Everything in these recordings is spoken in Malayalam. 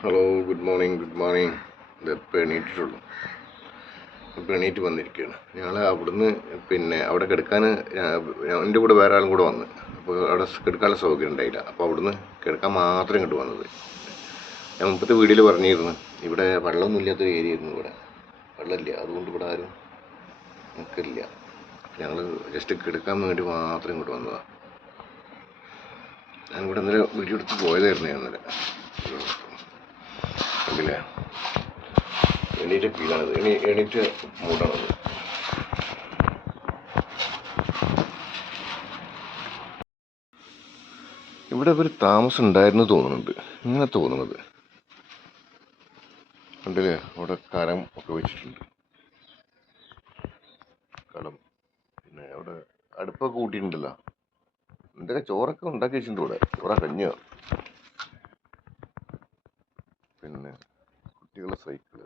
Hello good morning good morning ഇതിപ്പോൾ എണീറ്റിട്ടുള്ളൂ. ഇപ്പോൾ എണീറ്റ് വന്നിരിക്കുകയാണ് ഞങ്ങൾ അവിടുന്ന് പിന്നെ അവിടെ കിടക്കാൻ എന്റെ കൂടെ വേറെ ആളും കൂടെ വന്ന്. അപ്പോൾ അവിടെ കിടക്കാനുള്ള സൗകര്യം ഉണ്ടായില്ല. അപ്പോൾ അവിടുന്ന് കിടക്കാൻ മാത്രം ഇങ്ങോട്ട് വന്നത്. ഞാൻ മുമ്പത്തെ വീഡിയോയിൽ പറഞ്ഞിരുന്നു. ഇവിടെ വെള്ളമൊന്നും ഇല്ലാത്തൊരു ഏരിയ ആയിരുന്നു ഇവിടെ. വെള്ളമില്ല. അതുകൊണ്ട് ഇവിടെ ആരും നിൽക്കില്ല ഞങ്ങൾ ജസ്റ്റ് കിടക്കാൻ വേണ്ടി മാത്രം ഇങ്ങോട്ട് വന്നതാണ് ഞാൻ ഇവിടെ ഇന്നലെ വീഡിയോ എടുത്ത് പോയതായിരുന്നു ഞാൻ ഇന്നലെ. കണ്ടില്ലേ എണീറ്റ് പീലാണത്. എണീ എണീറ്റ് മൂടാണത്. ഇവിടെ ഒരു താമസം ഉണ്ടായിരുന്നു തോന്നുന്നുണ്ട്. ഇങ്ങനെ തോന്നുന്നത്. ഉണ്ടല്ലേ അവിടെ കരം ഒക്കെ വെച്ചിട്ടുണ്ട്. കടം. പിന്നെ അവിടെ അടുപ്പൊക്കെ കൂട്ടിയിട്ടുണ്ടല്ലോ. എന്തൊക്കെ ചോറൊക്കെ ഉണ്ടാക്കി വെച്ചിട്ടുണ്ട് ഇവിടെ. ചോറ കഞ്ഞോ പിന്നെ കുട്ടികളുടെ സൈക്കിൾ.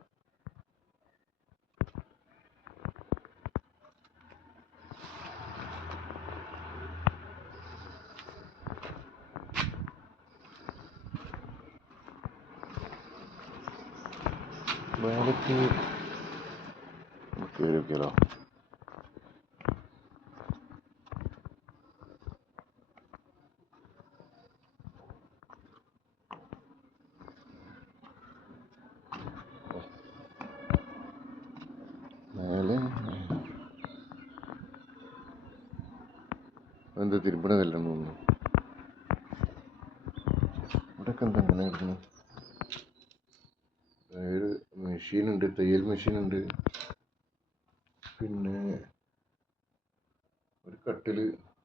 വേറെ കയറി എന്താ തിരുപ്പണ കല്ലാണ് തോന്നുന്നു? ഇവിടെയൊക്കെ എന്താ അങ്ങനെ കിടക്കുന്നു അതായത് മെഷീനുണ്ട് തയ്യൽ മെഷീനുണ്ട് പിന്നെ ഒരു കട്ടിൽ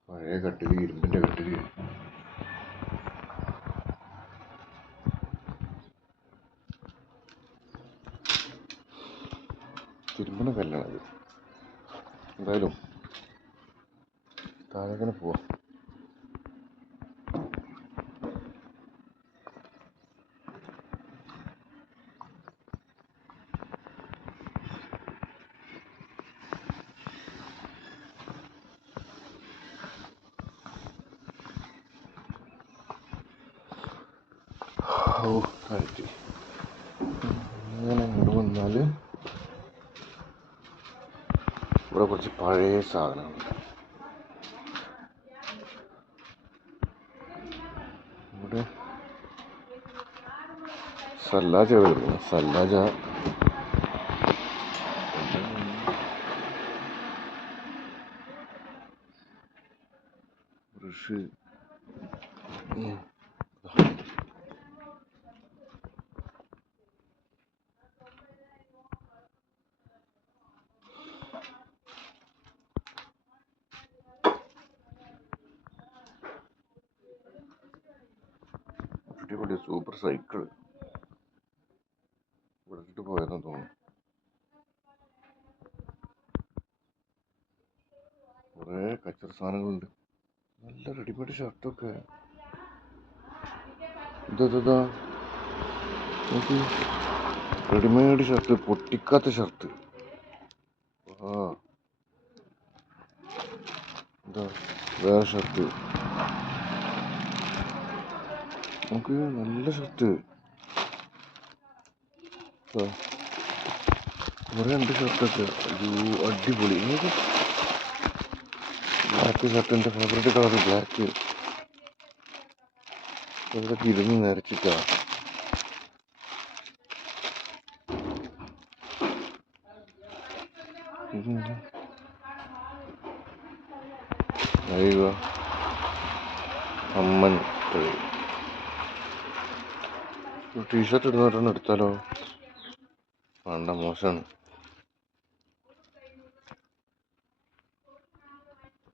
പഴയ കട്ടിൽ ഇരുമ്പിന്റെ കട്ടിൽ തിരുമ്പണ കല്ലാണത് എന്തായാലും താഴേക്കനെ പോവാം ഓ ആയിട്ട് അങ്ങനെ ഇങ്ങോട്ട് വന്നാൽ ഇവിടെ കുറച്ച് പഴയ സാധനങ്ങൾ. ഇവിടെ സല്ലാജ വരുന്നു സല്ലാജ. ഋഷി. സൂപ്പർ സൈക്കിൾ ഇവിടെ പോയെന്ന് തോന്നുന്നു. കുറേ കച്ചറ സാധനങ്ങളുണ്ട്. നല്ല റെഡിമെയ്ഡ് ഷർട്ടൊക്കെ ഇതാ ഇതാ, ഇതാ. നോക്കി. റെഡിമെയ്ഡ് ഷർട്ട് പൊട്ടിക്കാത്ത ഷർട്ട് ആ എന്താ വേറെ ഷർട്ട് നമുക്ക് നല്ല ഷർട്ട് കുറേ ഉണ്ട് ഷർട്ടൊക്കെ ഒരു അടിപൊളി. ബ്ലാക്ക് ഷർട്ട് എന്റെ ഫേവറേറ്റ് കളർ ബ്ലാക്ക് ഇതൊക്കെ ഇരുന്ന് നിരച്ചിട്ടാ? അയ്യോ. അമ്മൻ ടീഷർട്ട് ഒരെണ്ണം എടുത്താലോ? വേണ്ട മോശമാണ്.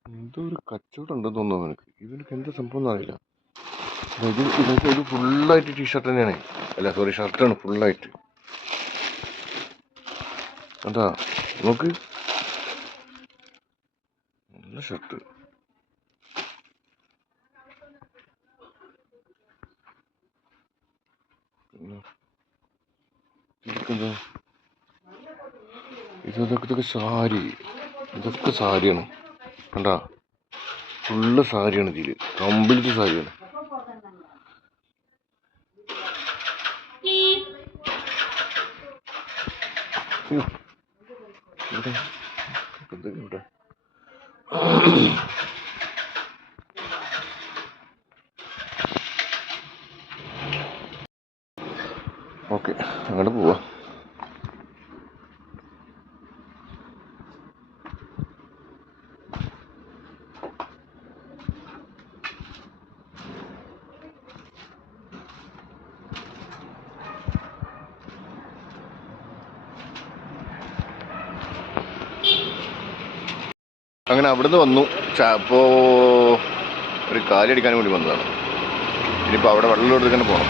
എന്തോ ഒരു കച്ചവടം ഉണ്ടെന്ന് തോന്നുന്നു അവനക്ക്. ഇവനക്ക് എന്താ സംഭവം എന്നറിയില്ല. ഇത് ഇതൊക്കെ ഇത് ഫുള്ളായിട്ട് ടീഷർട്ട് തന്നെയാണ്. അല്ല സോറി ഷർട്ടാണ് ഫുള്ളായിട്ട്. അതാ നോക്ക്. നല്ല ഷർട്ട് ഇതൊക്കെ ഇതൊക്കെ സാരി ഇതൊക്കെ സാരിയാണ് കണ്ട? ഫുള്ള് സാരിയാണ് ഇതിൽ. കംപ്ലീറ്റ് സാരിയാണ്. ഇവിടെ ഇവിടെ അവിടുന്ന് വന്നു. അപ്പോൾ ഒരു കാലടിക്കാൻ വേണ്ടി വന്നതാണ്. ഇനിയിപ്പോൾ അവിടെ വെള്ളം തന്നെ പോകണം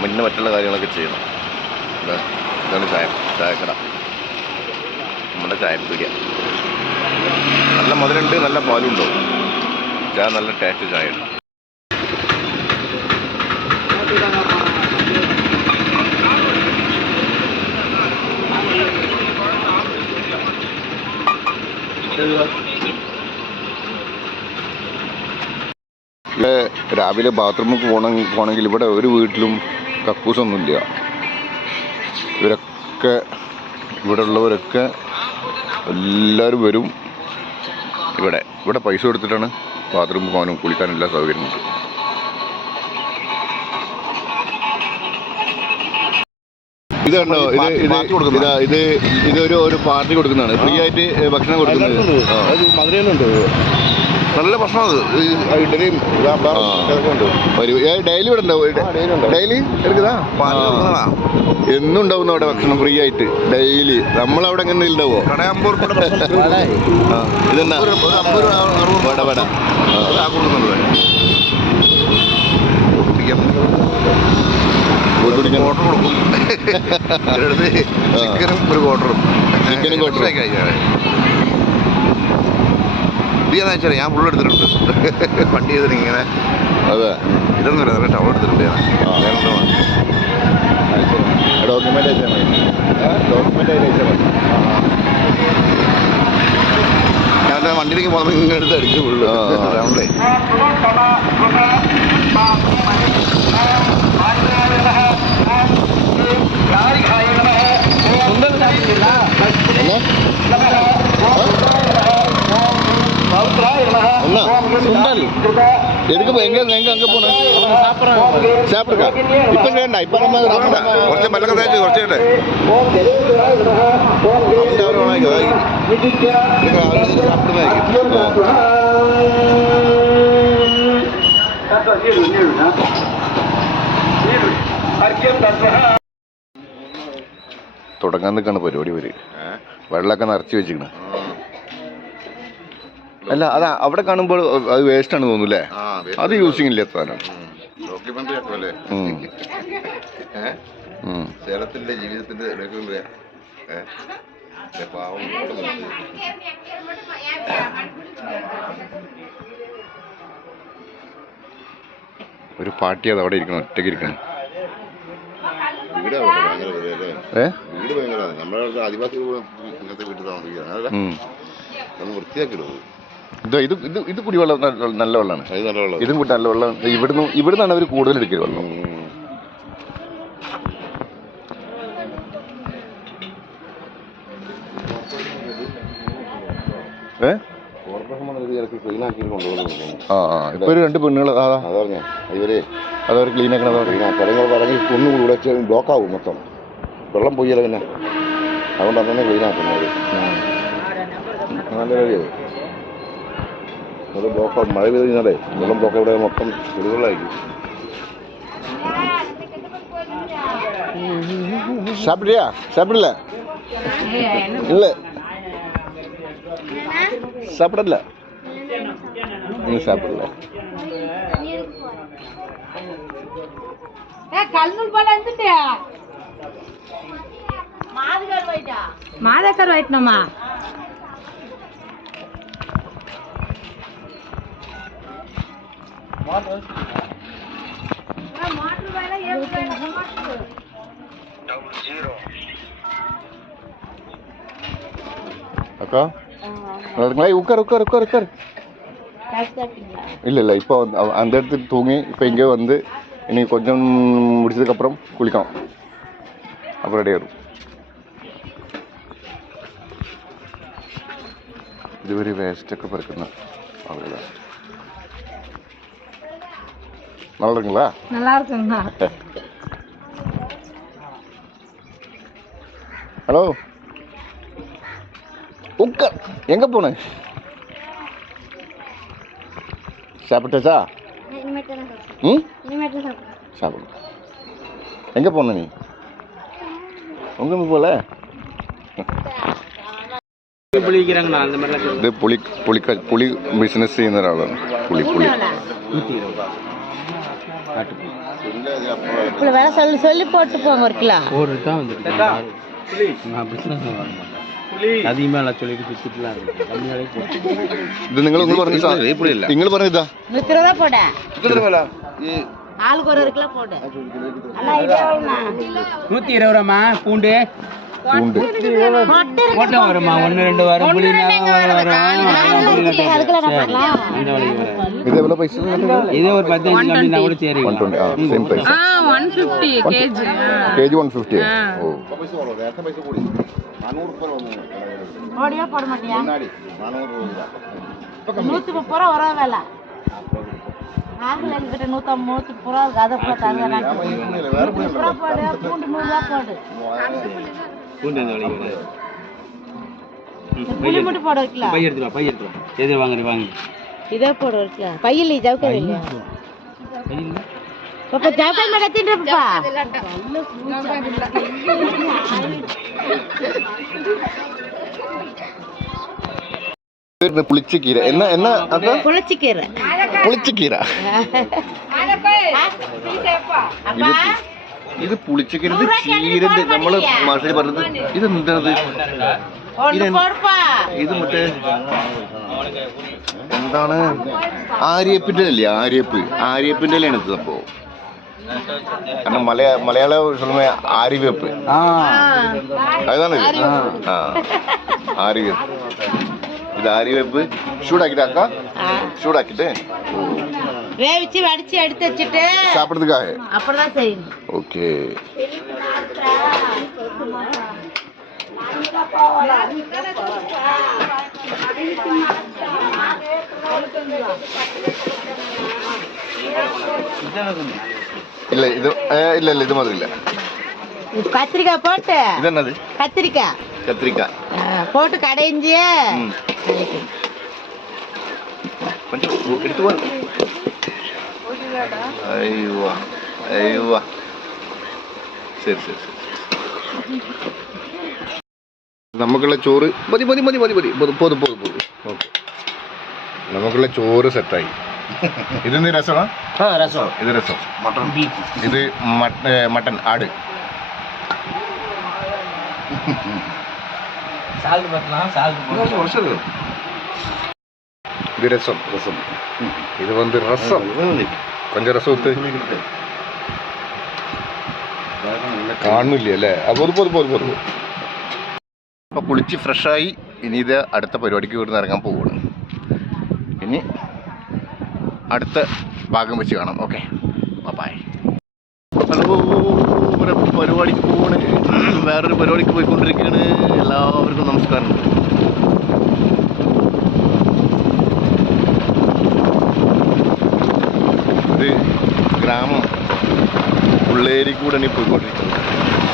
മുന്നേ മറ്റുള്ള കാര്യങ്ങളൊക്കെ ചെയ്യണം. ഇതാണ് ചായ ചായക്കട. നമ്മുടെ ചായപ്പീടിയ. നല്ല മധുരമുണ്ട് നല്ല പാലുണ്ടോ? ചായ നല്ല ടേസ്റ്റ് ചായ ഉണ്ട് ഇവിടെ രാവിലെ ബാത്റൂമിൽ പോകണമെങ്കിൽ പോകണമെങ്കിൽ ഇവിടെ ഒരു വീട്ടിലും കക്കൂസൊന്നുമില്ല. ഇവരൊക്കെ ഇവിടെ ഉള്ളവരൊക്കെ എല്ലാവരും വരും. ഇവിടെ ഇവിടെ പൈസ കൊടുത്തിട്ടാണ് ബാത്റൂമിൽ പോകാനും കുളിക്കാനും എല്ലാ സൗകര്യമുണ്ട് ഇത് കണ്ടോ? ഇത് ഇത് ഇതാ ഇത് ഇതൊരു ഒരു പാർട്ടി കൊടുക്കുന്നതാണ്. ഫ്രീ ആയിട്ട് ഭക്ഷണം കൊടുക്കുന്നത്. മധുരയിലുണ്ട് നല്ല ഭക്ഷണം ഇഡലിയും ഡെയിലി ഇവിടെ ഉണ്ടാവും ഡെയിലി എടുക്കുന്നതാ? എന്നും ഉണ്ടാവുന്ന അവിടെ ഭക്ഷണം ഫ്രീ ആയിട്ട് ഡെയിലി. നമ്മളവിടെ എങ്ങനെ ഉണ്ടാവോ ഇതെന്നാ? വട വട. ആ. ക്വാർട്ടർ കൊടുക്കും. എടുത്ത് ഒരു ക്വാർട്ടറും ചിക്കനും ക്വാർട്ടറൊക്കെ ആയിട്ടാണ് ഇതെന്ന് ഞാൻ ഫുള്ള് എടുത്തിട്ടുണ്ട്. വണ്ടി ചെയ്തിട്ട് ഇങ്ങനെ. അതെ. ഇതൊന്നും ഇല്ല നല്ല ടവർ എടുത്തിട്ടുണ്ട്. ഞാൻ ഡോക്യുമെന്റ് അയച്ചാൽ ഞാൻ വണ്ടിയിലേക്ക് പോകുമ്പോൾ ഇങ്ങനെ എടുത്ത് അടിച്ചു ഫുള്ള് അതുകൊണ്ടേ சுண்டல் எதுக்கு போ- எங்க எங்க அங்க போன சாப்பிடுங்க இப்ப வேண்டாம் இப்ப நம்ம അതുകൊണ്ടാ. കുറച്ച് പല്ലൊക്കെ തേച്ച് കുറച്ച് ഇടേ തുടങ്ങാൻ നിൽക്കാണ് പരിപാടി വര് വെള്ളമൊക്കെ നിറച്ച് വെച്ചിരിക്കണ. അല്ല അതാ അവിടെ കാണുമ്പോൾ അത് വേസ്റ്റ് ആണ് തോന്നുന്നല്ലേ? അത് യൂസിങ് ഇല്ല. സേലത്തിന്റെ ജീവിതത്തിന്റെ ഒരു പാർട്ടി അത് അവിടെ ഇരിക്കണം ഒറ്റയ്ക്ക് ഇരിക്കണം. ഏ? വീട് ഭയങ്കര നമ്മുടെ അവിടുത്തെ ആദിവാസികൾ പോലും വീട്ടിൽ ഇത് ഇത് കുടിവെള്ളം നല്ല- വെള്ളമാണ് നല്ല വെള്ളം ഇതും കൂട്ടി നല്ല വെള്ളം. ഇവിടുന്ന് ഇവിടുന്നാണ് അവർ കൂടുതൽ എടുക്കുക വെള്ളം. ഏ? ആ ആ. ഇപ്പൊ രണ്ട് പെണ്ണുകൾ അതാ അത് പറഞ്ഞേ ഇവർ അതവർ ക്ലീൻ ആക്കണത് ക്ലീൻ പരങ്ങൾ പറഞ്ഞ് ഒന്നും കൂടെ വെച്ച് ബ്ലോക്ക് ആവും മൊത്തം വെള്ളം പോയില്ല പിന്നെ അതുകൊണ്ട് അന്നെ ക്ലീൻ ആക്കുന്നത് നല്ല കാര്യത് അത് ബ്ലോക്ക് ആവും മഴ പെയ്ത് കഴിഞ്ഞാലേ വെള്ളം ബ്ലോക്ക് ഇവിടെ മൊത്തം ചെടികളായിരിക്കും சாப்பிட்றியா சாப்பிடல இல்ல சாப்பிடல இன்னும் சாப்பிடல மாதக்கர் வைட்டணுமா உட்கார் உட்கார் உட்கார் உட்கார். இல்ல இல்ல இப்ப அந்த இடத்துக்கு தூங்கி இப்ப இங்கே வந்து இன்னைக்கு கொஞ்சம் முடிச்சதுக்கப்புறம் குளிக்கலாம். அப்புறம் ரெடி வரும் ഇതുവരെ വേസ്റ്റൊക്കെ പെറുക്കുന്ന ആളുകളാണ് நல்லா இருக்குங்களா? நல்லா இருக்குங்களா ஹலோ உக்க எங்க போன? சாப்பிட்டாச்சா? ம்? சாப்பிடு எங்கே போன நீ உங்க போல புளிக்கிறாங்கண்ணா அந்த மாதிரிலாம் சொல்லு. ഇത് പുളി പുളിക്ക പുളി ബിസിനസ് ചെയ്യുന്ന ഒരാളാണ് പുളി പുളി நூற்றி இருபது ரூபா காட்டுப்புளி இப்படி வேலை சொல்லி சொல்லி போட்டு போங்க ஒரு கிலோ ஒரு தான் வந்துருக்கு நான் பிஸ்னஸ் அதிகமாக எல்லாம் சொல்லிட்டு சுற்றிட்டுலாம் இருக்கு கம்மியாலே போட்டு ഇത് നിങ്ങൾ നിങ്ങൾ പറഞ്ഞ നിങ്ങൾ പറഞ്ഞതാ நூத்தி ரூபா போட ஆளுக்கு ஒரு ஒரு கிலோ போடு. நூத்தி இருபது ரூபாமா பூண்டு. ரெண்டு வரும். புளி இது ஒரு பதினஞ்சு ஒன் போட ஆம்புலன்ஸ் கிட்ட நூத்தம்பது நூத்தி ரூபா இருக்கு அதை கீரை. என்ன என்ன? புளிச்சு கீரை. പുളിച്ചക്കീര ഇത് പുളിച്ചക്കീര ഇത് ചീരന്റെ നമ്മൾ മാഷി പറഞ്ഞത് ഇത് എന്താണത് ഇത് മറ്റേ എന്താണ്? ആര്യപ്പിന്റെ അല്ലേ? ആര്യപ്പ്. ആര്യപ്പിന്റെ അല്ലേ എടുത്തത് അപ്പോ? കാരണം മലയാള മലയാള സിനിമ ആര്യവെപ്പ് അതാണ് ആ. ആര്യവെപ്പ് இது அறிவைப்பு சூடாக்கிட்டாக்கா சூடாக்கிட்டு வேவிச்சு வடிச்சு எடுத்து வச்சுட்டு சாப்பிட்றதுக்காக. அப்படிதான் செய்யணும். ஓகே. இல்ல இது இல்ல இல்ல இது மாதிரி இல்ல. கத்திரிக்காய் போட்டு. என்னது? கத்திரிக்காய். கத்திரிக்காய் ஆ, போட்டு கடைஞ்சி ம். கொஞ்சம் எடுத்து வா ஐயோ ஐயோ ശരി ശരി ശരി നമുക്കുള്ള ചോറ് മതി മതി മതി മതി മതി പോതും പോതും പോതും പോതും ഓക്കെ നമുക്കുള്ള ചോറ് സെറ്റായി ഇതെന്ത് രസമാണ് ஆ ரசம் ഇത് രസം மட்டன் பீஃப் ഇത് മട്ട മട്ടൻ ആട് சால்ட் பார்த்தலாம் சால்ட் ഇത് രസം രസം ഇത് വന്ന് രസം കൊഞ്ച രസം ഒത്ത് കാണുന്നില്ല അല്ലേ അപ്പോൾ പോത് പോത് പോത് അപ്പോൾ കുളിച്ച് ഫ്രഷായി ഇനി ഇത് അടുത്ത പരിപാടിക്ക് ഇവിടുന്ന് ഇറങ്ങാൻ പോവുകയാണ് ഇനി അടുത്ത ഭാഗം വെച്ച് കാണാം ഓക്കെ ബൈ ഹലോ പരിപാടിക്ക് പോവാണ്. വേറൊരു പരിപാടിക്ക് പോയിക്കൊണ്ടിരിക്കുകയാണ് എല്ലാവർക്കും നമസ്കാരം. ഇത് ഗ്രാമം. ഉള്ളേരി കൂടെ പോയിക്കൊണ്ടിരിക്കുന്നത്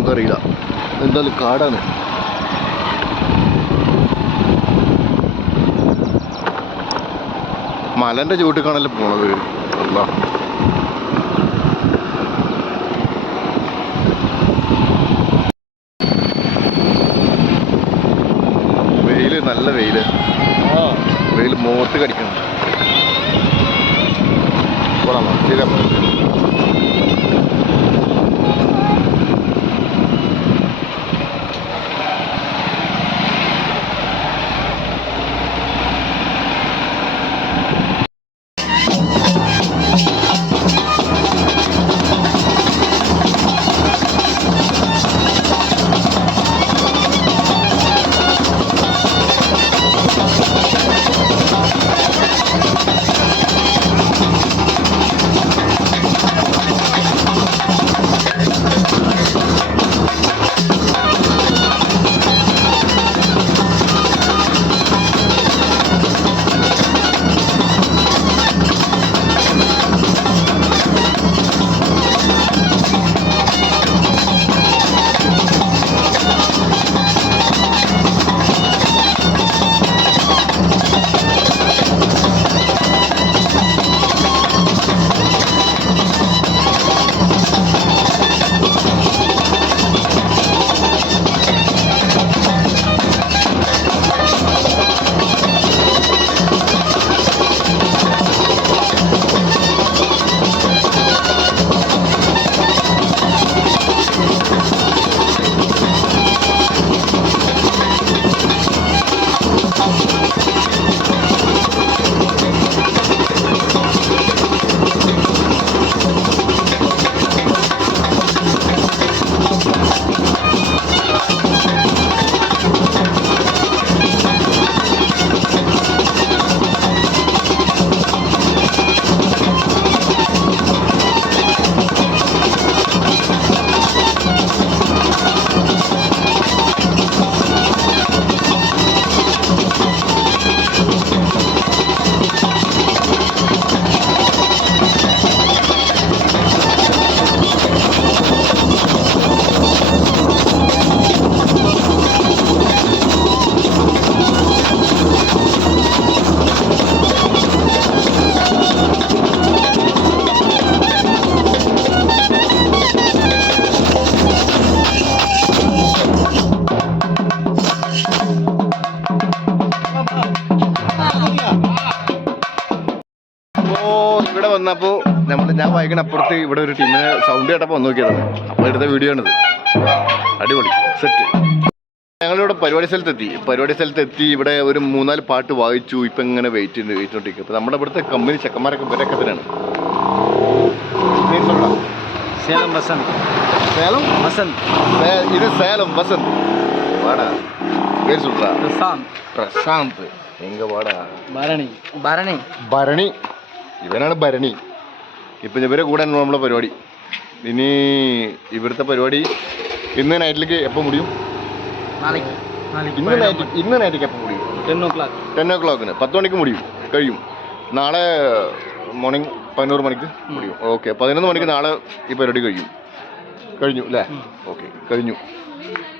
നമുക്കറിയില്ല. എന്തായാലും കാടാണ്. മലന്റെ ചുവട്ടിക്കാണല്ലോ പോണത്? അല്ലാ നമ്മൾ ഞാൻ വായിക്കണ അപ്പുറത്ത് ഇവിടെ ഒരു ടീമിനെ സൗണ്ട് കേട്ടപ്പോൾ വന്ന് നോക്കിയതാണ് അപ്പോൾ എടുത്ത വീഡിയോ ആണിത് അടിപൊളി സെറ്റ് ഞങ്ങളിവിടെ പരിപാടി സ്ഥലത്തെത്തി പരിപാടി സ്ഥലത്തെത്തി ഇവിടെ ഒരു മൂന്നാല് പാട്ട് വായിച്ചു ഇപ്പം ഇങ്ങനെ വെയിറ്റ് ചെയ്ത് വെയിറ്റ് ചെയ്തോണ്ടിരിക്കും അപ്പോൾ നമ്മുടെ ഇവിടുത്തെ കമ്പനി ചെക്കന്മാരൊക്കെ ഇവരൊക്കെ തന്നെയാണ് പേര് சொல்லலாம். சேலம் வசந்த் சேலம் வசந்த் சே- இது சேலம் வசந்த் வாடா பேர் சொல்றா பிரசாந்த் പ്രശാന്ത് എങ്ക വാടാ பரணி பரணி ഭരണി ഇവനാണ് ഭരണി ഇപ്പം ഇവരെ കൂടെ നമ്മളെ പരിപാടി. ഇനി ഇവിടുത്തെ പരിപാടി ഇന്ന് നൈറ്റിലേക്ക് എപ്പോൾ മുടിയും? ഇന്ന് നൈറ്റ് ഇന്ന് നൈറ്റിലേക്ക് എപ്പോൾ മുടിയും? ടെൻ ഓ ക്ലോക്ക് ടെൻ ഓ ക്ലോക്കിന് പത്ത് മണിക്ക് മുടിയും. കഴിയും. നാളെ മോർണിംഗ് പതിനോറ് മണിക്ക് മുടിയും. ഓക്കെ പതിനൊന്ന് മണിക്ക് നാളെ ഈ പരിപാടി കഴിയും. കഴിഞ്ഞു അല്ലേ ഓക്കെ കഴിഞ്ഞു.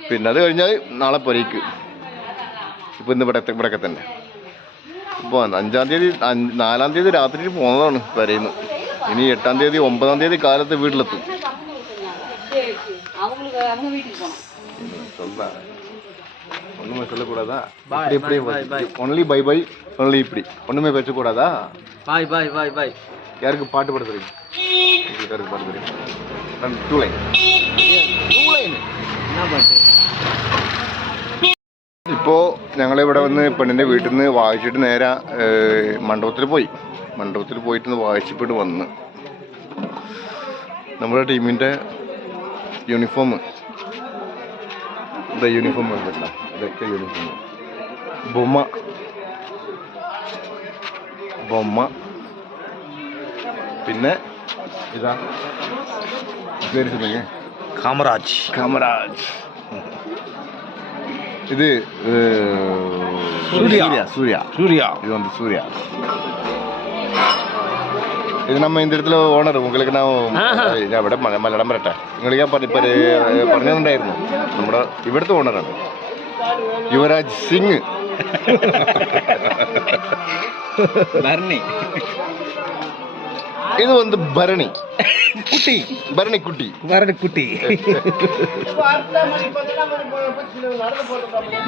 പിന്നെ അത് കഴിഞ്ഞാൽ നാളെ പുരയ്ക്ക് ഇപ്പം ഇന്ന് ഇവിടെ ഇവിടെയൊക്കെ തന്നെ. അപ്പോൾ അഞ്ചാം തീയതി നാലാം തീയതി രാത്രി പോകുന്നതാണ് വരയുന്നു ഇനി എട്ടാം തീയതി ഒമ്പതാം തീയതി കാലത്ത് വീട്ടിലെത്തും ஒன்றுமே சொல்லக்கூடாதா Bye, இப்படி bye, bye, bye. Only bye bye only இப்படி ஒன்றுமே பேசக்கூடாதா பாய் பாய் பாய் பாய் யாருக்கு பாட்டு பாட தெரியும் உங்களுக்கு யாருக்கு பாட தெரியும் நான் டூ லைன் ടൂ ലൈൻ என்ன பாட்டு ഇപ്പോൾ ഞങ്ങളിവിടെ വന്ന് പെണ്ണിന്റെ വീട്ടിൽ നിന്ന് വായിച്ചിട്ട് നേരെ മണ്ഡപത്തിൽ പോയി. മണ്ഡപത്തിൽ പോയിട്ട് വായിച്ചിട്ട് വന്ന്. നമ്മുടെ ടീമിന്റെ യൂണിഫോം. ഇതാ യൂണിഫോം ഉണ്ടല്ല ഇതൊക്കെ യൂണിഫോം. ബൊമ്മ. ബൊമ്മ. പിന്നെ ഇതാ കാമറാജ് കാമറാജ് இது சூர்யா. சூர்யா சூர்யா இது வந்து சூர்யா ഇത് നമ്മ இந்த இடத்துல ഓണർ உங்களுக்கு நான் ഞാൻ ഇവിടെ മല- മലയാളം പറയട്ടെ നിങ്ങൾക്ക് ഞാൻ പറഞ്ഞ പറഞ്ഞിട്ടുണ്ടായിരുന്നു നമ്മുടെ ഇവിടുത്തെ ഓണറാണ് യുവരാജ് സിംഗ് பரணி ഇത് വന്ന് ഭരണി കുട്ടി ഭരണി കുട്ടി பரணி குட்டி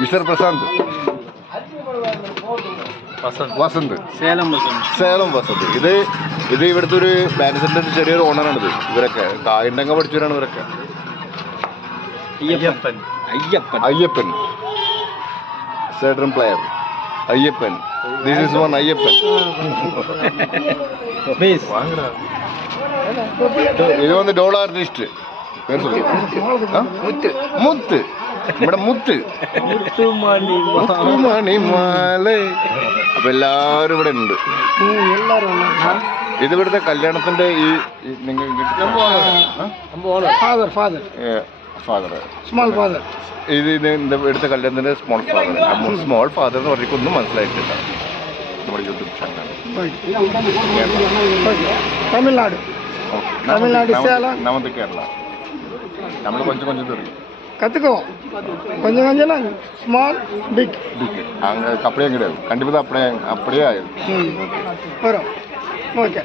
മിസ്റ്റർ പ്രശാന്ത് வசந்த் വസന്ത് சேலம் வசந்த் സേലം വസന്ത് ഇത് ഇത് ഇവിടുത്തെ ഒരു ബാൻഡ് സെന്ററിന്റെ ചെറിയൊരു ഓണറാണിത് ഇവരൊക്കെ കായണ്ടങ്ങ പഠിച്ചവരാണ് ഇവരൊക്കെ Ayyappan Ayyappan Ayyappan സേഡ്രം player Ayyappan this is one Ayyappan base ഇത് വന്ന് ഡോൾ ആർട്ടിസ്റ്റ് പേര് சொல்லுங்க. ആ? മുത്ത് നമ്മുടെ മുത്ത് முத்துமணி മണിമാല അപ്പൊ എല്ലാവരും ഇവിടെ ഉണ്ട് ഇത് ഇവിടുത്തെ കല്യാണത്തിന്റെ ഈ ഈ നിങ്ങൾ father father father small father ഇത് ഇത് இந்த ഇവിടുത്തെ കല്യാണത്തിന്റെ സ്മോൾ ഫാദർ സ്മോൾ ഫാദർ എന്ന് പറഞ്ഞിട്ട് ഒന്നും മനസ്സിലായിട്ടില്ല നമ്മുടെ യൂട്യൂബ് ചാനലാണ് தமிழ்நாடு தமிழ்நாடு, சேலம். நமது கேரளா നമ്മൾ கொஞ்சம் கொஞ்சம் தெரியும் கற்றுக்குவோம் கொஞ்சம் கொஞ்சம் ஸ்மால் பிக் அங்கே அப்படியே கிடையாது கண்டிப்பாக அப்படியே அப்படியே ஆயிடும் வரும் ஓகே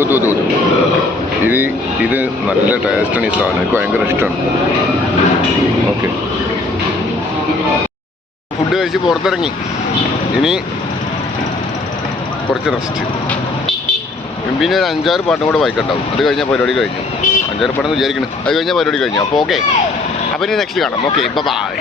ഈ സാ- ഓ, ഊതു, ഊതു, ഊതു. ഇത് ഇത് നല്ല ടേസ്റ്റാണ് ഈ സാധനം. എനിക്ക് ഭയങ്കര ഇഷ്ടമാണ് ഓക്കെ ഫുഡ് കഴിച്ച് പുറത്തിറങ്ങി. ഇനി കുറച്ച് റെസ്റ്റ് പിന്നെ ഒരു അഞ്ചാറ് പാട്ടും കൂടെ വായിക്കണ്ടാവും. അത് കഴിഞ്ഞാൽ പരിപാടി കഴിഞ്ഞു. അഞ്ചാറ് പാട്ടെന്ന് വിചാരിക്കണം. അത് കഴിഞ്ഞാൽ പരിപാടി കഴിഞ്ഞു. അപ്പോൾ ഓക്കെ അപ്പോൾ ഇനി നെക്സ്റ്റ് കാണാം. Okay bye